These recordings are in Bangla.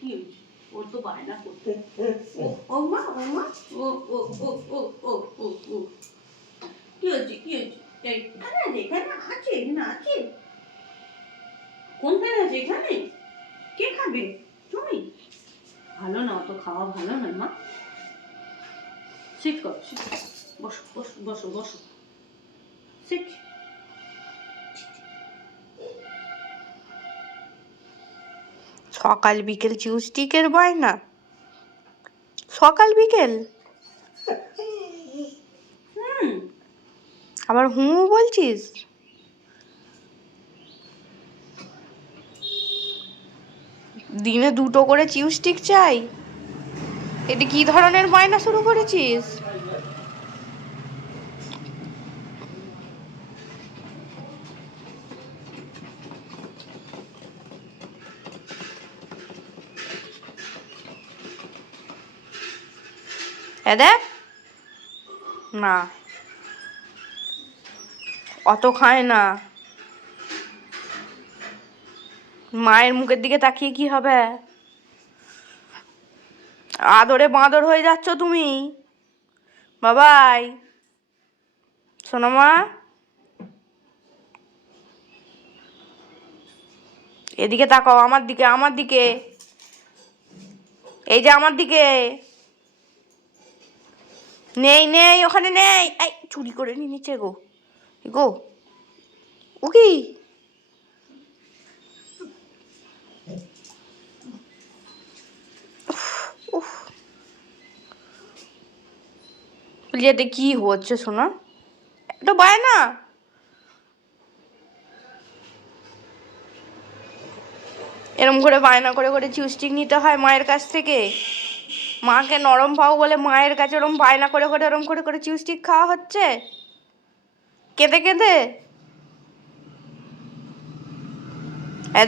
কি হয়েছে? ওর তো বায়না করতে ও মা ও মা ও ও ও ও ও ও ও কি হয়েছে কি হয়েছে? এখানে আছে না আছে? কোনখানে আছে? এখানে? কে খাবে? তুমি? ভালো না, অত খাওয়া ভালো না মা। সিট কর, সিট কর। বসো বসো বসো বসো। সিট। সকাল বিকেল চিউস্টিকের বায়না, সকাল বিকেল। আবার বলছিস? দিনে 2টো করে চিউস্টিক চাই? এটা কি ধরনের বায়না শুরু করেছিস? দেখ না, অত খায় না। মায়ের মুখের দিকে তাকিয়ে কি হবে? আদরে বাঁদর হয়ে যাচ্ছ তুমি। বাবাই, শোনো মা, এদিকে তাকাও, আমার দিকে, আমার দিকে, এই যে আমার দিকে। নেই নেই, ওখানে নেই। এই চুরি করে নিয়ে নিচ্ছে গো গো। ও কি? এতে কি হচ্ছে শোনা? এটা বায়না। এরম করে বায়না করে করে চিউস্টিক নিতে হয় মায়ের কাছ থেকে। মাকে নরম পাও বলে মায়ের কাছে ওরম বায়না করে করে ওরম করে করে চিউস্টিক খাওয়া হচ্ছে কেঁদে কেঁদে।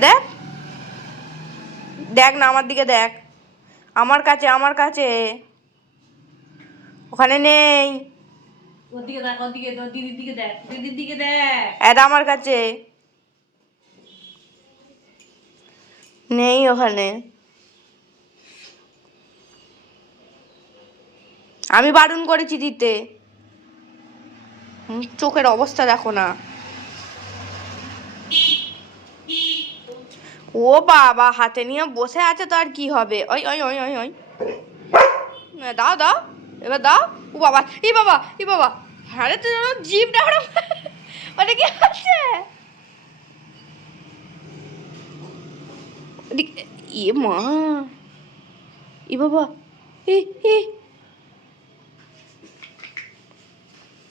দেখ দেখ না, আমার দিকে দেখ, আমার কাছে, আমার কাছে, ওখানে নেই। ওর দিকে দেখ, ওর দিকে, তোর দিদির দিকে দেখ, দিদির দিকে দেখ। এটা আমার কাছে নেই, ওখানে। আমি বারণ করেছি দিতে। চোখের অবস্থা দেখো না। ও বাবা, হাতে নিয়ে বসে আছে তো আর কি হবে? ওই ওই ওই ওই ওই, দাও দাও, এবার দাও। ও বাবা, ই বাবা, ই বাবা, আরে তো জিভটা ওরম মানে কি হচ্ছে? ই মা, ই বাবা, ই ই,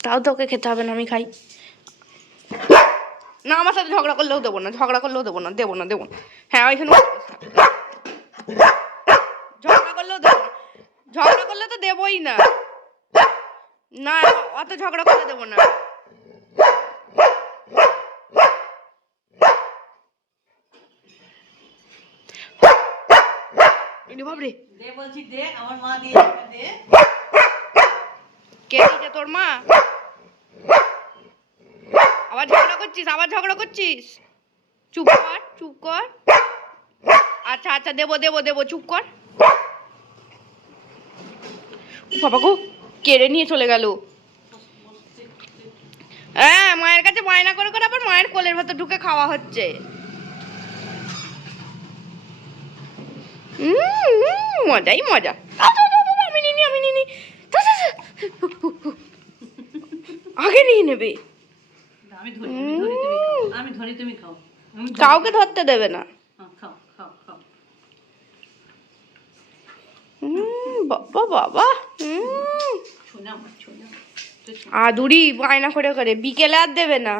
তাও তোকে খেতে হবে না, আমি খাই না। আমার সাথে ঝগড়া করলেও দেবো না, ঝগড়া করলেও দেবো না, দেবো না, দেবো না। হ্যাঁ, ওইখানে ঝগড়া করলেও দেবো না, ঝগড়া করলে তো দেবোই না। না, অত ঝগড়া করলে দেবো না। বাবরে, দে বলছি, দে, আমার মা দিয়ে দে। কে দিয়েছে? তোর মা? আবার ঝগড়া করছিস, আবার ঝগড়া করছিস? চুপ কর, চুপ কর। আচ্ছা আচ্ছা, দেবো দেবো দেবো, চুপ কর। বাবা গো, কেড়ে নিয়ে চলে গেল। হ্যাঁ, মায়ের কাছে বায়না করে করে আবার মায়ের কোলের ভেতর ঢুকে খাওয়া হচ্ছে। মজাই মজা। আমি নিনি, আমি নিনি। আগে নিয়ে নেবে। আমি ধরি, আমি ধরি, তুমি খাও। আমি ধরি, তুমি খাও। কাউকে ধরতে দেবে না। খাও খাও খাও। বাবা বাবা, শোনা আমার, শোনা। আদুরি বায়না করে করে, বিকেলে আর দেবে না।